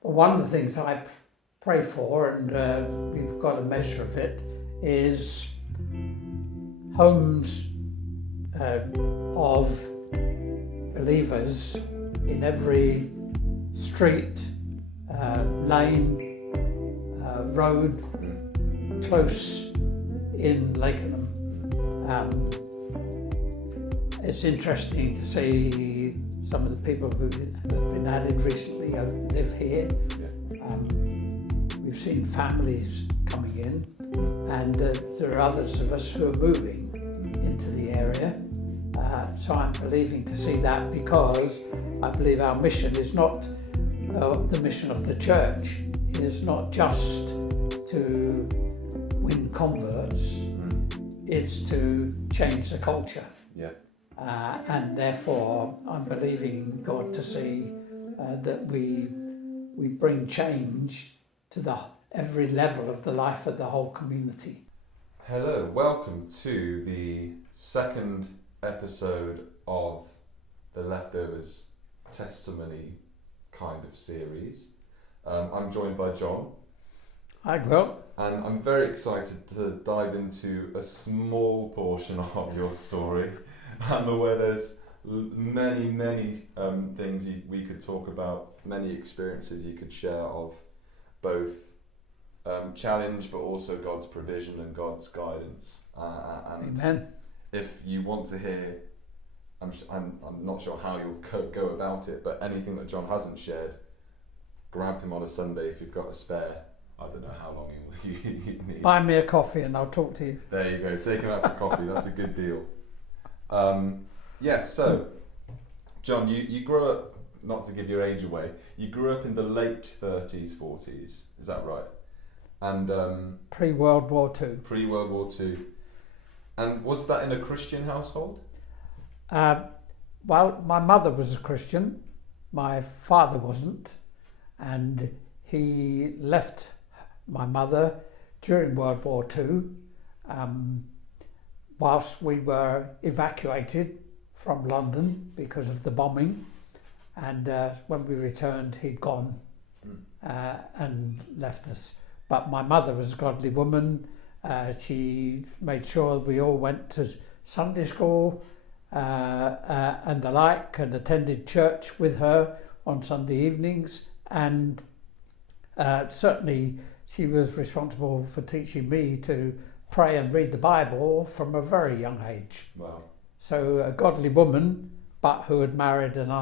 One of the things I pray for, and we've got a measure of it, is homes of believers in every street, lane, road, close in Lakenham. It's interesting to see some of the people who have been added recently who live here. We've seen families coming in, and there are others of us who are moving into the area. So I'm believing to see that, because I believe our mission is not the mission of the church. It is not just to win converts. It's to change the culture. Yeah. And therefore, I'm believing God to see that we bring change to every level of the life of the whole community. Hello, welcome to the second episode of the Leftovers testimony kind of series. I'm joined by John. Hi, Will. And I'm very excited to dive into a small portion of your story. I'm aware there's many things we could talk about, many experiences you could share of both challenge, but also God's provision and God's guidance. And Amen. if you want to hear, I'm not sure how you'll go about it, but anything that John hasn't shared, grab him on a Sunday if you've got a spare. I don't know how long you need. Buy me a coffee and I'll talk to you. There you go. Take him out for coffee. That's a good deal. Yes. So, John, you grew up. Not to give your age away. You grew up in the late 30s, 40s. Is that right? And Pre-World War II. Pre-World War II. And was that in a Christian household? Well, my mother was a Christian. My father wasn't, and he left my mother during World War II, whilst we were evacuated from London because of the bombing. And when we returned, he'd gone and left us. But my mother was a godly woman. She made sure we all went to Sunday school and the like, and attended church with her on Sunday evenings. And certainly she was responsible for teaching me to pray and read the Bible from a very young age. Wow. So a godly woman, but who had married an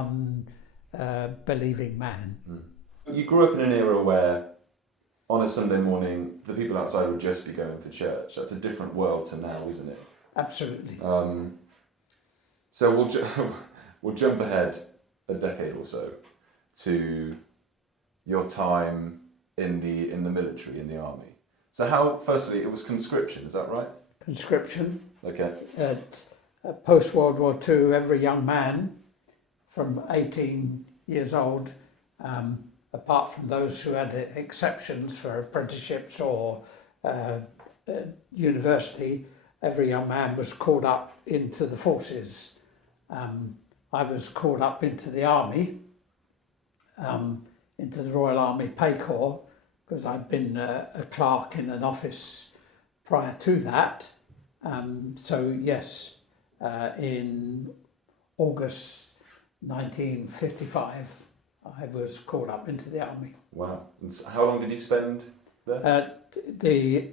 unbelieving man. You grew up in an era where on a Sunday morning the people outside would just be going to church. That's a different world to now, isn't it? Absolutely. So we'll jump ahead a decade or so to your time in the military, in the army. So how, firstly, it was conscription, is that right? Conscription. Okay. At post-World War II, every young man from 18 years old, apart from those who had exceptions for apprenticeships or university, every young man was called up into the forces. I was called up into the army, into the Royal Army Pay Corps, because I'd been a clerk in an office prior to that. So yes, in August 1955, I was called up into the army. Wow. And so how long did you spend there? The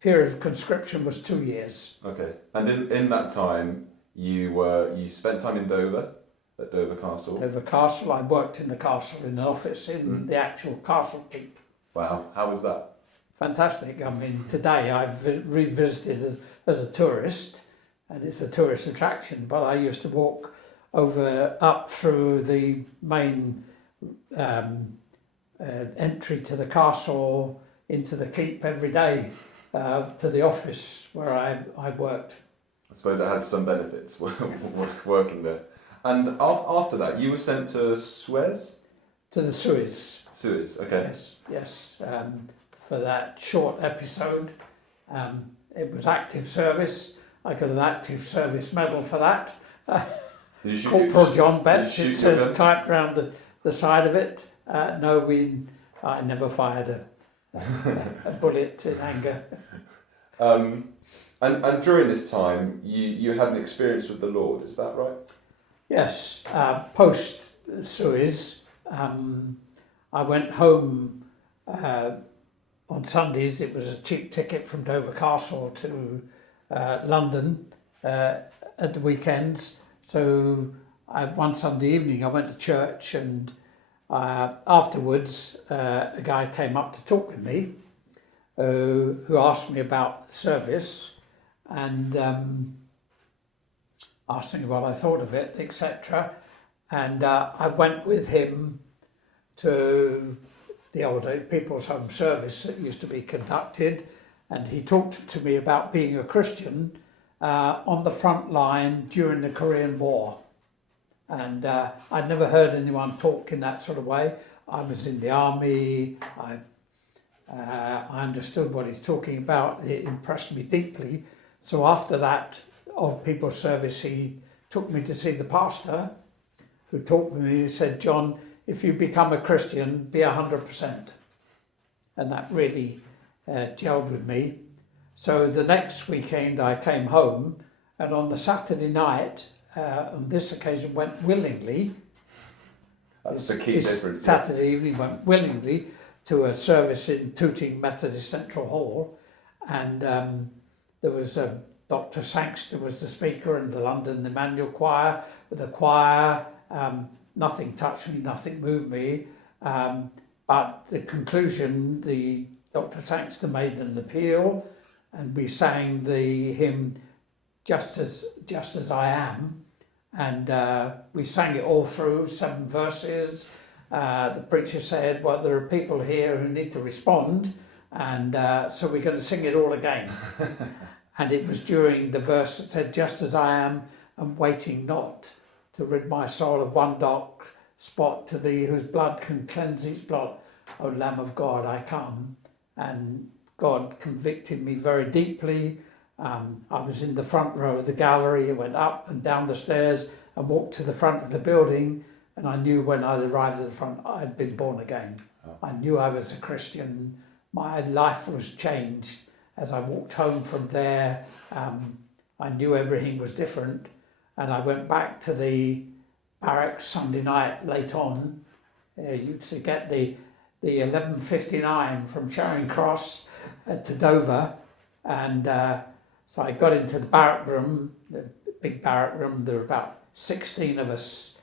period of conscription was 2 years. Okay. And in that time, you spent time in Dover, at Dover Castle. Dover Castle, I worked in the castle in an office in the actual castle keep. Wow. How was that? Fantastic. I mean, today I've revisited as a tourist, and it's a tourist attraction, but I used to walk up through the main entry to the castle into the keep every day to the office where I worked. I suppose it had some benefits working there. And after that, you were sent to Suez? To the Suez. Suez, okay. Yes. For that short episode, it was active service. I got an active service medal for that. Did you shoot Corporal John Betts, it it says typed round the side of it. No, I never fired a bullet in anger. And during this time, you had an experience with the Lord, is that right? Yes, post Suez, I went home on Sundays. It was a cheap ticket from Dover Castle to London at the weekends. So one Sunday evening I went to church, and afterwards a guy came up to talk with me who asked me about the service and asked me what I thought of it, etc. And I went with him to the old People's Home service that used to be conducted, and he talked to me about being a Christian on the front line during the Korean War. And I'd never heard anyone talk in that sort of way. I was in the army. I understood what he's talking about. It impressed me deeply. So after that old People's service, he took me to see the pastor, who talked to me. He said, "John, if you become a Christian, be 100%. And that really gelled with me. So the next weekend I came home, and on the Saturday night, on this occasion went willingly. That's the key difference. Saturday evening went willingly to a service in Tooting Methodist Central Hall, and there was Dr. Sangster was the speaker, and the London Emmanuel Choir. The choir, nothing touched me, nothing moved me, but the conclusion, Dr. Sangster made an appeal, and we sang the hymn "Just as I Am," and we sang it all through, 7 verses. The preacher said, "Well, there are people here who need to respond, and so we're going to sing it all again." And it was during the verse that said, "Just as I am, and waiting not to rid my soul of one dark spot, to thee whose blood can cleanse each blot, O Lamb of God, I come." And God convicted me very deeply. I was in the front row of the gallery. I went up and down the stairs and walked to the front of the building, and I knew when I arrived at the front I'd been born again. I knew I was a Christian. My life was changed. As I walked home from there, I knew everything was different, and I went back to the barracks Sunday night late on. You used to get the 11:59 from Charing Cross to Dover, and so I got into the barrack room, the big barrack room. There were about 16 of us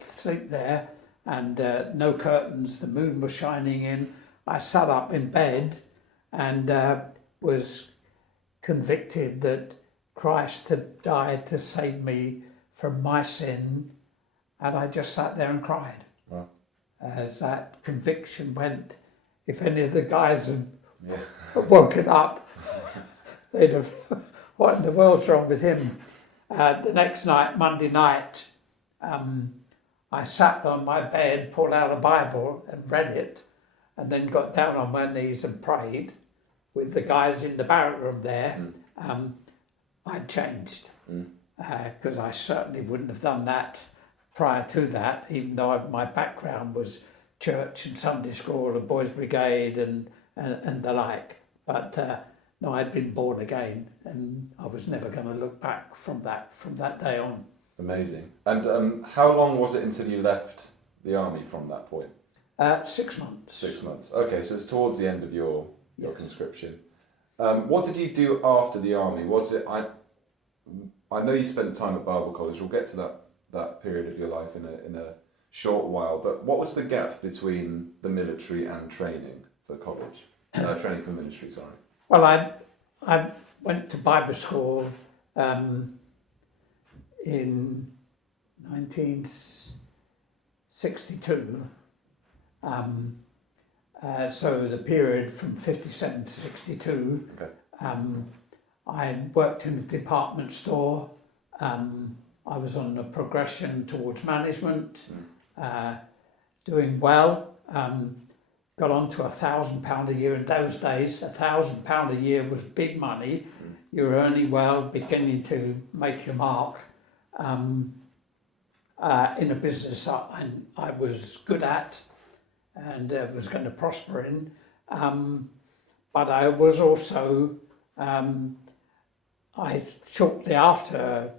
sleep there, and no curtains. The moon was shining in. I sat up in bed and was convicted that Christ had died to save me from my sin, and I just sat there and cried. Wow. As that conviction went, if any of the guys had woken up, they'd have, what in the world's wrong with him? The next night, Monday night, I sat on my bed, pulled out a Bible and read it, and then got down on my knees and prayed with the guys in the barrack room there. I'd changed, because I certainly wouldn't have done that prior to that, even though my background was church and Sunday school and boys brigade and the like. But no, I'd been born again, and I was never going to look back from that day on. Amazing. And how long was it until you left the army from that point? 6 months. 6 months. Okay, so it's towards the end of your conscription. What did you do after the army? Was it I know you spent time at Bible College. We'll get to that period of your life in a short while. But what was the gap between the military and training for college? Training for ministry, sorry. Well, I went to Bible school in 1962. So the period from 57 to 62. Okay. I worked in a department store. I was on a progression towards management, doing well. Got on to £1,000 a year in those days. £1,000 a year was big money. You were earning well, beginning to make your mark in a business I was good at. and was going to prosper in. But I was also, shortly after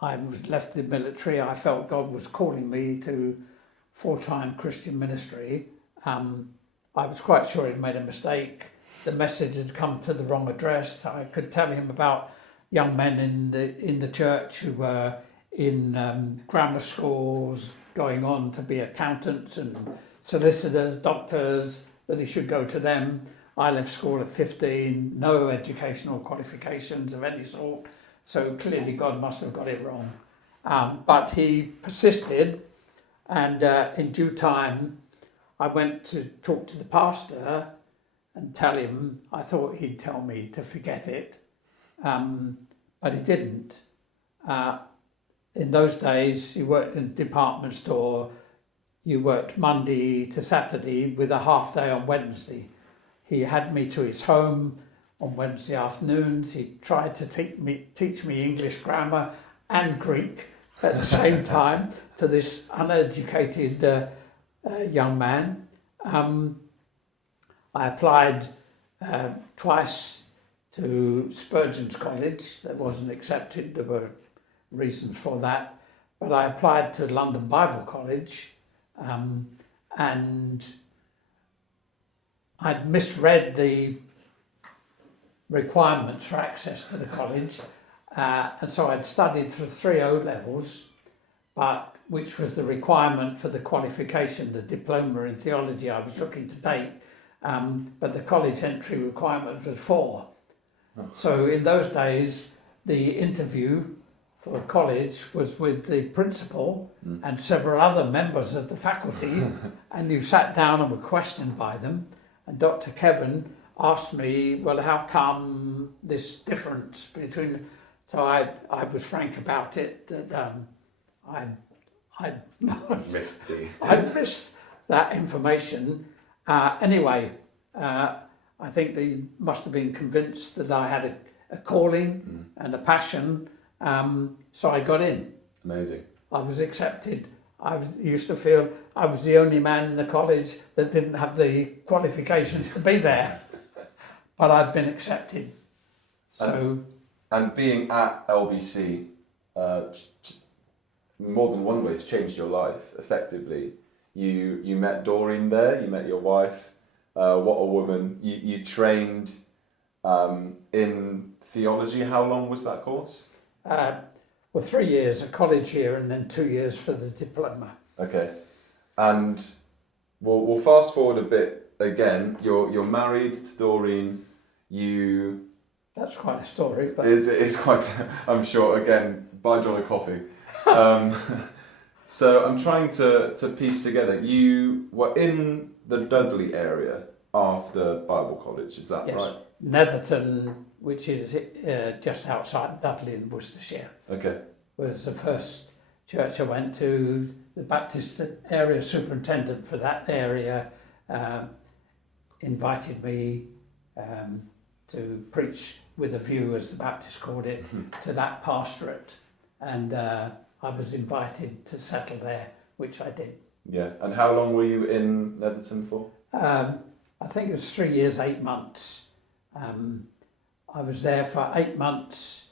I left the military, I felt God was calling me to full-time Christian ministry. I was quite sure he'd made a mistake. The message had come to the wrong address. I could tell him about young men in the church who were in grammar schools, going on to be accountants and solicitors, doctors, that he should go to them. I left school at 15, no educational qualifications of any sort, so clearly God must have got it wrong. But he persisted, and in due time I went to talk to the pastor and tell him I thought he'd tell me to forget it, but he didn't. In those days, you worked in a department store, you worked Monday to Saturday with a half day on Wednesday. He had me to his home on Wednesday afternoons. He tried to teach me English grammar and Greek at the same time to this uneducated young man. I applied twice to Spurgeon's College. That wasn't accepted. There were reasons for that. But I applied to London Bible College, and I'd misread the requirements for access to the college, and so I'd studied for 3 O-levels, but which was the requirement for the qualification, the diploma in theology I was looking to take, but the college entry requirement was 4. So in those days, the interview for college was with the principal and several other members of the faculty, and you sat down and were questioned by them. And Dr. Kevin asked me, well, how come this difference between... So I was frank about it, that I'd missed that information. Anyway, I think they must have been convinced that I had a calling and a passion, so I got in. Amazing. I was accepted. Used to feel I was the only man in the college that didn't have the qualifications to be there, but I'd been accepted. So, and being at LBC, more than one way has changed your life. Effectively, you met Doreen there. You met your wife. What a woman! You trained in theology. How long was that course? Well, 3 years at college here, and then 2 years for the diploma. Okay, and we'll fast forward a bit again. You're married to Doreen. That's quite a story, but it's quite. I'm sure. Again, buy John a coffee. So I'm trying to piece together. You were in the Dudley area after Bible College. Is that yes. right? Netherton, which is just outside Dudley in Worcestershire, Okay. was the first church I went to. The Baptist area superintendent for that area invited me to preach with a view, as the Baptists called it, to that pastorate, and I was invited to settle there, which I did. Yeah, and how long were you in Netherton for? I think it was 3 years, 8 months. I was there for 8 months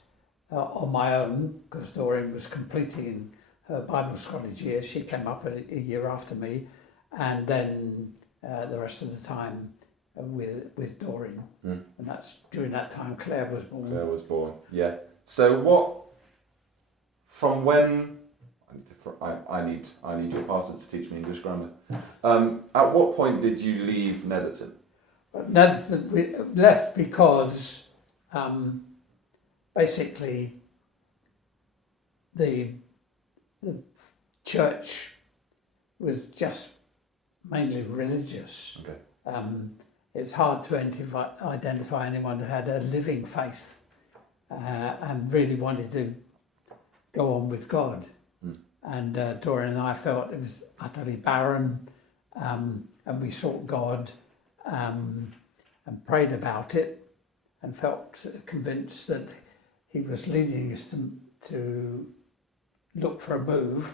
on my own, because Doreen was completing her Bible college year. She came up a year after me, and then the rest of the time with Doreen. And that's during that time Claire was born. Claire was born, yeah. So from when, I need your pastor to teach me English grammar. At what point did you leave Netherton? Netherton, we left because basically the church was just mainly religious. Okay. It's hard to identify anyone who had a living faith and really wanted to go on with God. And Doreen and I felt it was utterly barren, and we sought God and prayed about it, and felt convinced that he was leading us to look for a move.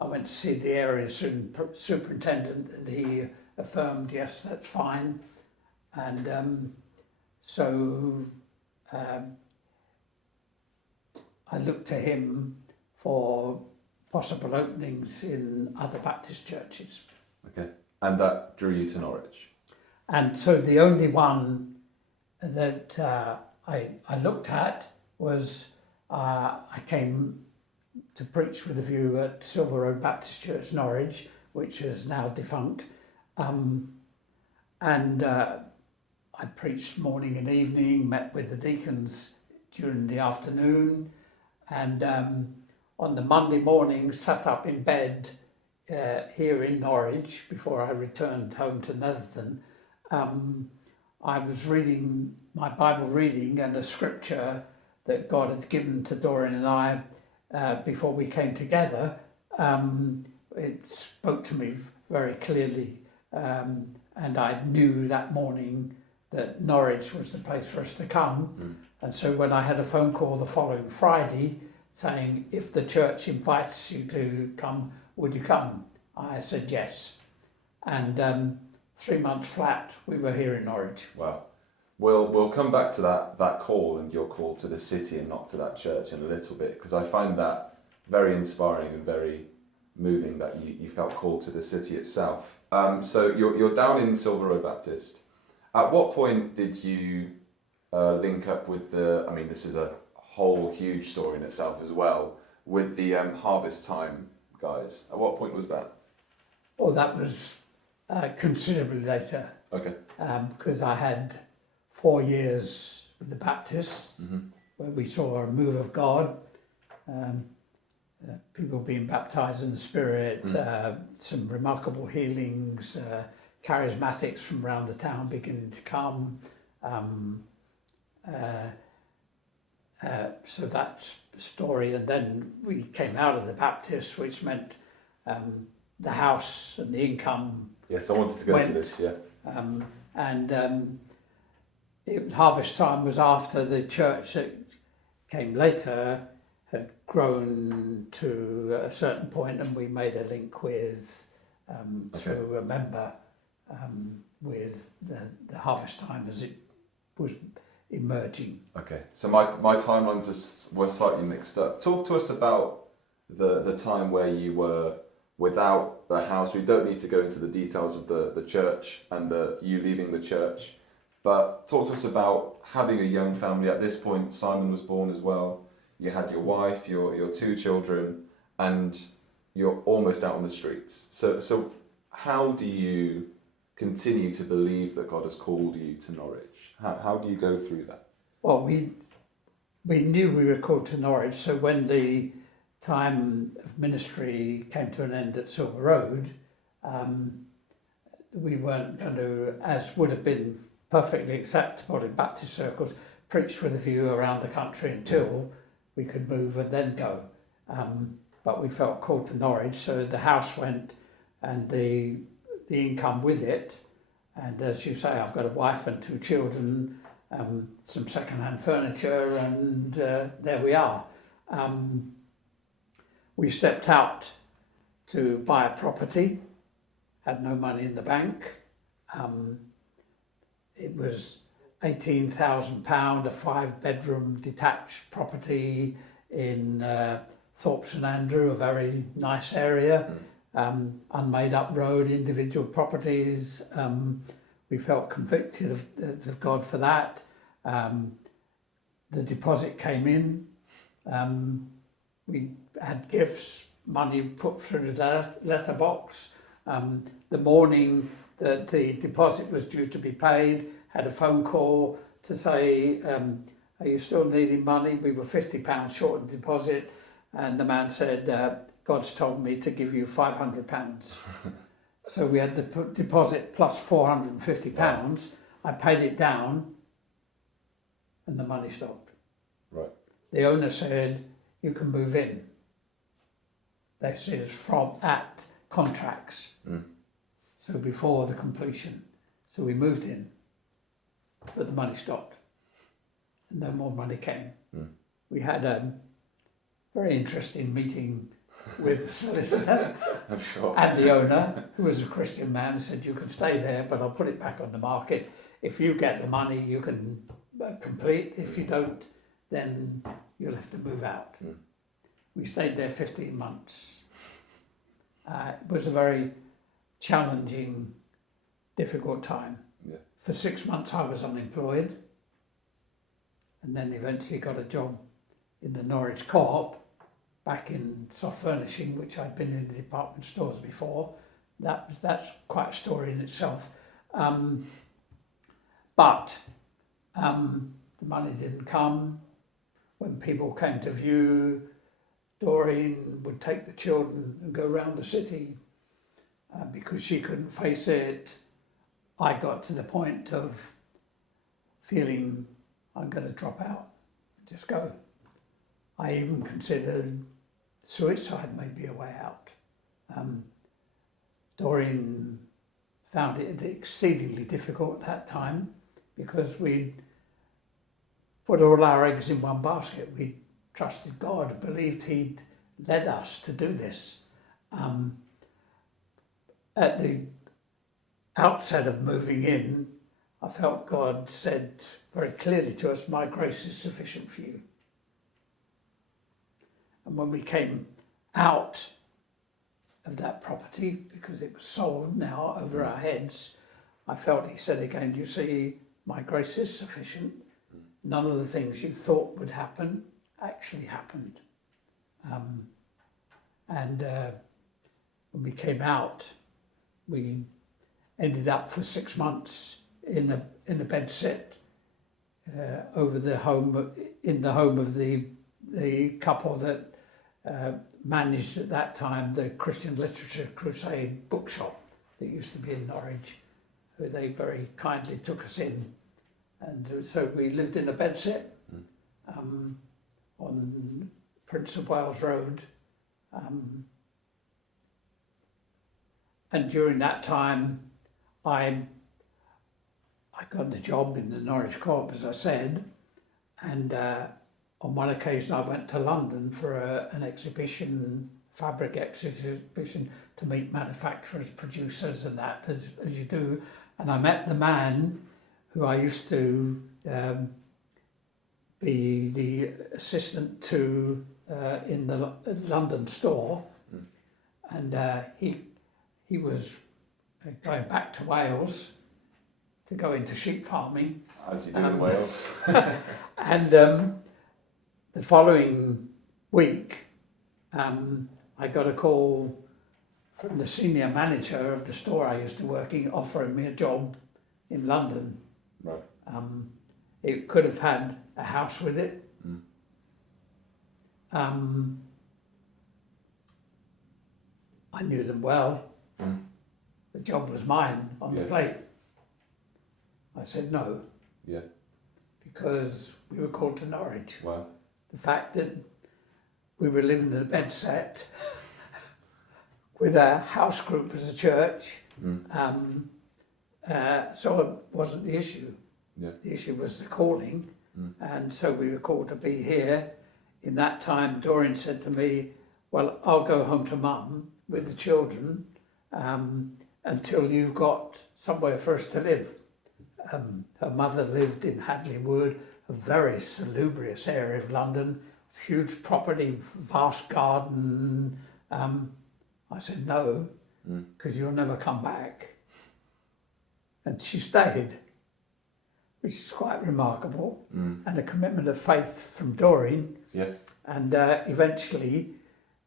I went to see the area superintendent, and he affirmed, yes, that's fine. And so I looked to him for possible openings in other Baptist churches. Okay. And that drew you to Norwich? And so the only one that I looked at was I came to preach with a view at Silver Road Baptist Church, Norwich, which is now defunct. And I preached morning and evening, met with the deacons during the afternoon, and on the Monday morning sat up in bed here in Norwich before I returned home to Netherton. I was reading my Bible reading and a scripture that God had given to Dorian and I before we came together. It spoke to me very clearly, and I knew that morning that Norwich was the place for us to come. And so when I had a phone call the following Friday saying, if the church invites you to come, would you come? I said yes. And 3 months flat, we were here in Norwich. Wow. We'll come back to that call and your call to the city and not to that church in a little bit, because I find that very inspiring and very moving that you felt called to the city itself. So you're down in Silver Road Baptist. At what point did you link up with this is a whole huge story in itself as well, with the Harvest Time guys? At what point was that? Well, that was considerably later. Okay. Because I had 4 years with the Baptists, where we saw a move of God, people being baptized in the Spirit, some remarkable healings, charismatics from around the town beginning to come. So that's the story. And then we came out of the Baptists, which meant the house and the income. Yes, I wanted to go into this, yeah. Harvest Time was after the church that came later had grown to a certain point, and we made a link with through a member with the Harvest Time as it was emerging. Okay, so my timelines were slightly mixed up. Talk to us about the time where you were without the house. We don't need to go into the details of the church and you leaving the church, but talk to us about having a young family. At this point, Simon was born as well. You had your wife, your 2 children, and you're almost out on the streets. So how do you continue to believe that God has called you to Norwich? How do you go through that? Well, we knew we were called to Norwich, so when the time of ministry came to an end at Silver Road, we weren't going to, as would have been perfectly acceptable in Baptist circles, preach with a view around the country until we could move and then go. But we felt called to Norwich, so the house went and the income with it. And as you say, I've got a wife and 2 children, some second-hand furniture, and there we are. We stepped out to buy a property, had no money in the bank. It was £18,000, a 5-bedroom detached property in Thorpe St Andrew, a very nice area. Unmade up road, individual properties. We felt convicted of God for that. The deposit came in. We had gifts, money put through the letterbox. The morning that the deposit was due to be paid, had a phone call to say, are you still needing money? We were £50 short of deposit, and the man said, God's told me to give you £500. So we had the deposit plus £450. Wow. I paid it down, and the money stopped. Right. The owner said, you can move in. This is at contracts. So before the completion. So we moved in, but the money stopped. And no more money came. We had a very interesting meeting with the solicitor. I'm sure. And the owner, who was a Christian man, said, you can stay there, but I'll put it back on the market. If you get the money, you can complete. If you don't, then you'll have to move out. Mm. We stayed there 15 months. It was a very challenging, difficult time. Yeah. For 6 months I was unemployed, and then eventually got a job in the Norwich Co-op, back in soft furnishing, which I'd been in the department stores before. That's quite a story in itself. But the money didn't come. When people came to view, Doreen would take the children and go around the city because she couldn't face it. I got to the point of feeling I'm going to drop out, just go. I even considered suicide may be a way out. Doreen found it exceedingly difficult at that time because we'd put all our eggs in one basket. We trusted God, believed He'd led us to do this. At the outset of moving in, I felt God said very clearly to us, my grace is sufficient for you. And when we came out of that property, because it was sold now over our heads, I felt He said again, you see, my grace is sufficient. None of the things you thought would happen actually happened. When we came out, we ended up for 6 months in a bed sit over the home, in the home of the couple that managed at that time the Christian Literature Crusade bookshop that used to be in Norwich, who they very kindly took us in. And so we lived in a bedsit on Prince of Wales Road. And during that time, I got the job in the Norwich Co-op, as I said, and on one occasion I went to London for an exhibition, fabric exhibition, to meet manufacturers, producers and that, as you do. And I met the man who I used to be the assistant to in the London store. And he was going back to Wales to go into sheep farming. As you do in Wales. And the following week, I got a call from the senior manager of the store I used to work in, offering me a job in London. Right. It could have had a house with it. I knew them well. The job was mine on the plate. I said no. Yeah. Because we were called to Norwich. Wow. The fact that we were living in a bed set with a house group as a church, so it wasn't the issue. Yeah. The issue was the calling, and so we were called to be here. In that time, Doreen said to me, well, I'll go home to Mum with the children until you've got somewhere for us to live. Her mother lived in Hadley Wood, a very salubrious area of London, huge property, vast garden. I said no, because you'll never come back. And she stayed, which is quite remarkable, and a commitment of faith from Doreen. Yeah. And eventually,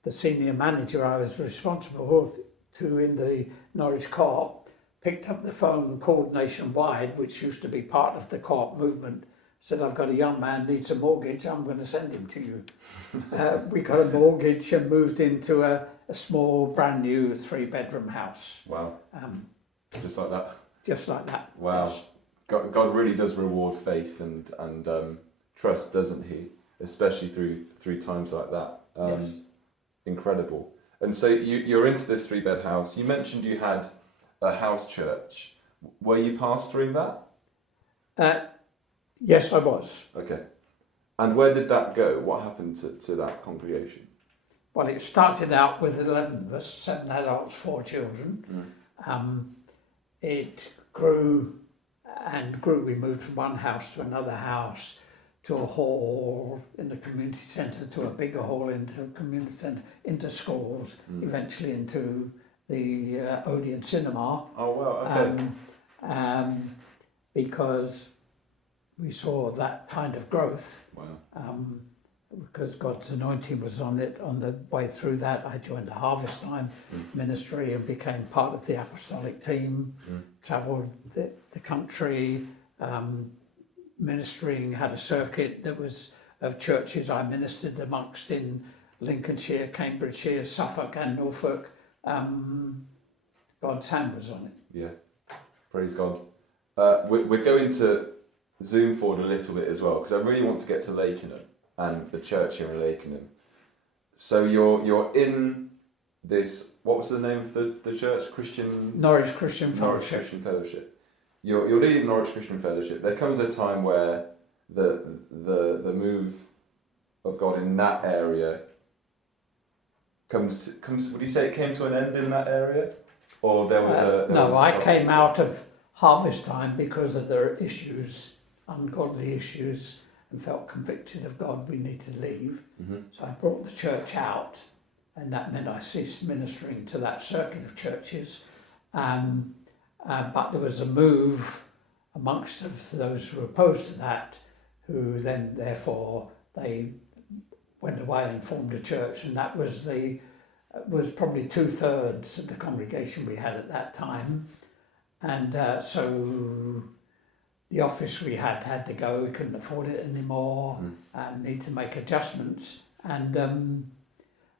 the senior manager I was responsible to in the Norwich Co-op picked up the phone and called Nationwide, which used to be part of the co-op movement, said, I've got a young man, needs a mortgage, I'm going to send him to you. We got a mortgage and moved into a small, brand new 3-bedroom house. Wow. Just like that? Just like that. Wow. Yes. God really does reward faith and trust, doesn't He? Especially through times like that. Yes. Incredible. And so you're into this 3-bed house. You mentioned you had a house church. Were you pastoring that? Yes, I was. Okay. And where did that go? What happened to that congregation? well, it started out with 11 of us, 7 adults, 4 children. It grew and grew. We moved from one house to another house, to a hall in the community centre, to a bigger hall into a community centre, into schools, eventually into the Odeon Cinema. Oh wow, okay. Because we saw that kind of growth. Wow. Because God's anointing was on it. On the way through that, I joined the Harvest Time ministry and became part of the apostolic team, travelled the country, ministering, had a circuit that was of churches I ministered amongst in Lincolnshire, Cambridgeshire, Suffolk and Norfolk. God's hand was on it. Yeah, praise God. We're going to zoom forward a little bit as well, because I really want to get to Lakenham and the church here in Lakenham. So you're in this, what was the name of the church? Norwich Christian Fellowship. Norwich Christian Fellowship. You're leading Norwich Christian Fellowship. There comes a time where the move of God in that area comes. Would you say it came to an end in that area, or there was I came out of Harvest Time because of their issues, ungodly issues, and felt convicted of God. We need to leave. So I brought the church out, and that meant I ceased ministering to that circuit of churches. But there was a move amongst those who were opposed to that, who then therefore they went away and formed a church, and that was probably 2/3 of the congregation we had at that time, and so the office we had to go. We couldn't afford it anymore, and need to make adjustments, and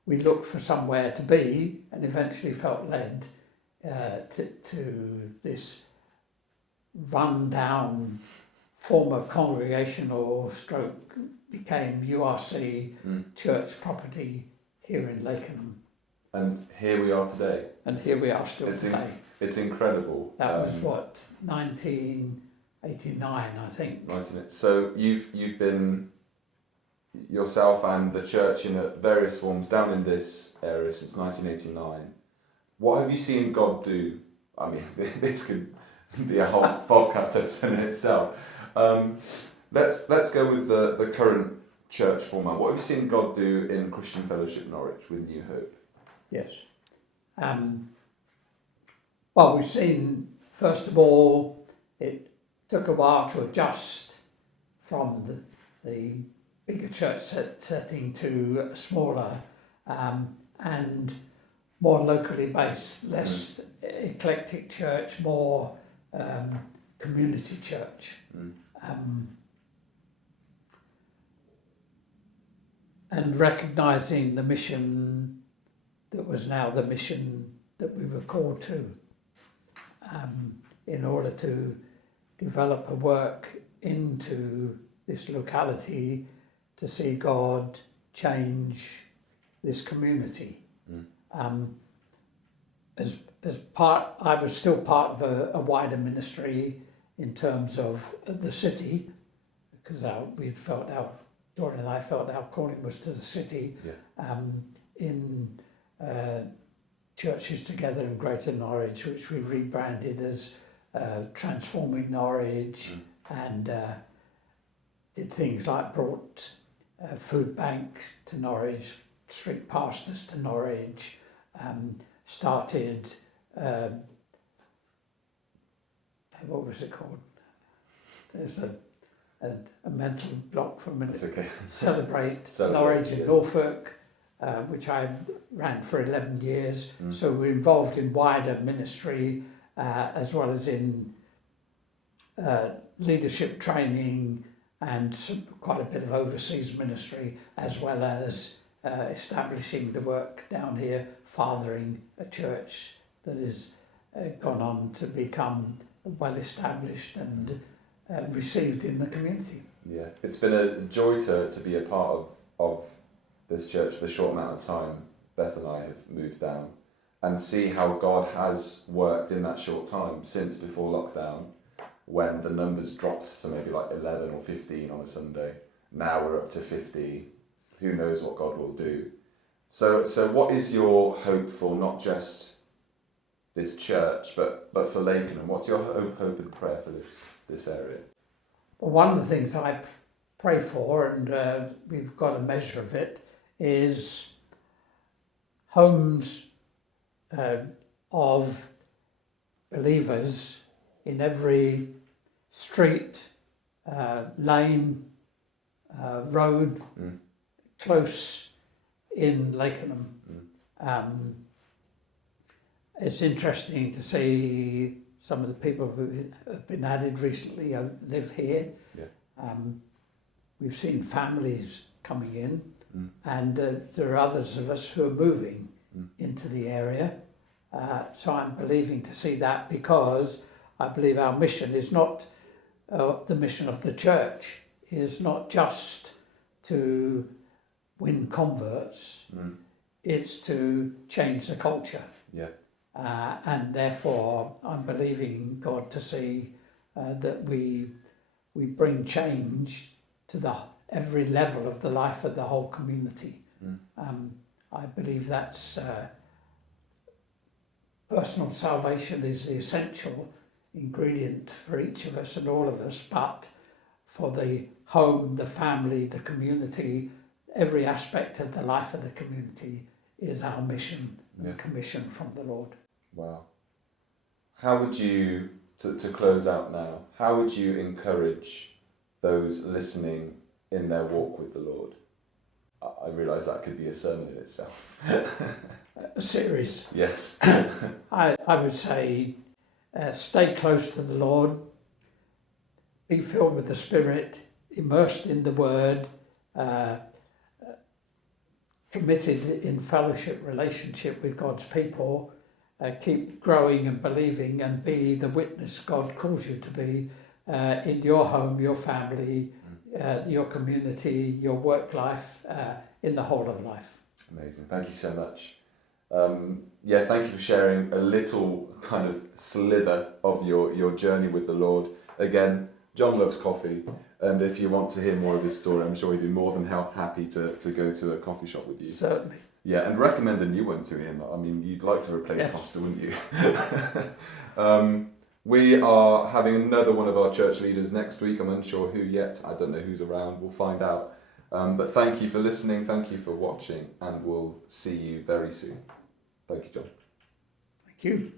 we looked for somewhere to be, and eventually felt led to this run-down former congregational stroke became URC church property here in Lakenham. And here we are today. And here we are still today. It's incredible. That was 1989, I think. So you've been yourself and the church in various forms down in this area since 1989. What have you seen God do? I mean, this could be a whole podcast episode in itself. Let's go with the current church format. What have you seen God do in Christian Fellowship Norwich with New Hope? Yes. Well, we've seen, first of all, it took a while to adjust from the bigger church setting to a smaller and more locally based, less eclectic church, more community church. And recognising the mission that was now the mission that we were called to, in order to develop a work into this locality to see God change this community. As part, I was still part of a wider ministry in terms of the city, because Dorian and I felt our calling was to the city, in churches together in Greater Norwich, which we rebranded as Transforming Norwich, and did things like brought a food bank to Norwich, street pastors to Norwich, started, what was it called? There's a mental block for a minute. It's okay. Celebrate Norwich in Norfolk, which I ran for 11 years. So we're involved in wider ministry as well as in leadership training and quite a bit of overseas ministry, as well as establishing the work down here, fathering a church that has gone on to become well established and received in the community. Yeah, it's been a joy to be a part of this church for the short amount of time Beth and I have moved down, and see how God has worked in that short time since before lockdown, when the numbers dropped to maybe like 11 or 15 on a Sunday. Now we're up to 50. Who knows what God will do? So what is your hope for not just this church, but for Lakenham? What's your hope and prayer for this area? Well, one of the things I pray for, and we've got a measure of it, is homes of believers in every street, lane, road, close in Lakenham. It's interesting to see some of the people who have been added recently live here. Yeah. We've seen families coming in, and there are others of us who are moving into the area. So I'm believing to see that, because I believe our mission is not the mission of the church is not just to win converts. It's to change the culture. Yeah. And therefore, I'm believing God to see that we bring change to every level of the life of the whole community. I believe that's personal salvation is the essential ingredient for each of us and all of us, but for the home, the family, the community, every aspect of the life of the community is our mission and commission from the Lord. Wow. How would you, to close out now, how would you encourage those listening in their walk with the Lord? I realise that could be a sermon in itself. A series. Yes. I would say stay close to the Lord, be filled with the Spirit, immersed in the Word, committed in fellowship, relationship with God's people, keep growing and believing, and be the witness God calls you to be in your home, your family, your community, your work life, in the whole of life. Amazing. Thank you so much. Thank you for sharing a little kind of slither of your journey with the Lord. Again, John loves coffee, and if you want to hear more of his story, I'm sure he'd be more than happy to go to a coffee shop with you. Certainly. Yeah, and recommend a new one to him. I mean, you'd like to replace Costa, wouldn't you? We are having another one of our church leaders next week. I'm unsure who yet. I don't know who's around. We'll find out. But thank you for listening. Thank you for watching, and we'll see you very soon. Thank you, John. Thank you.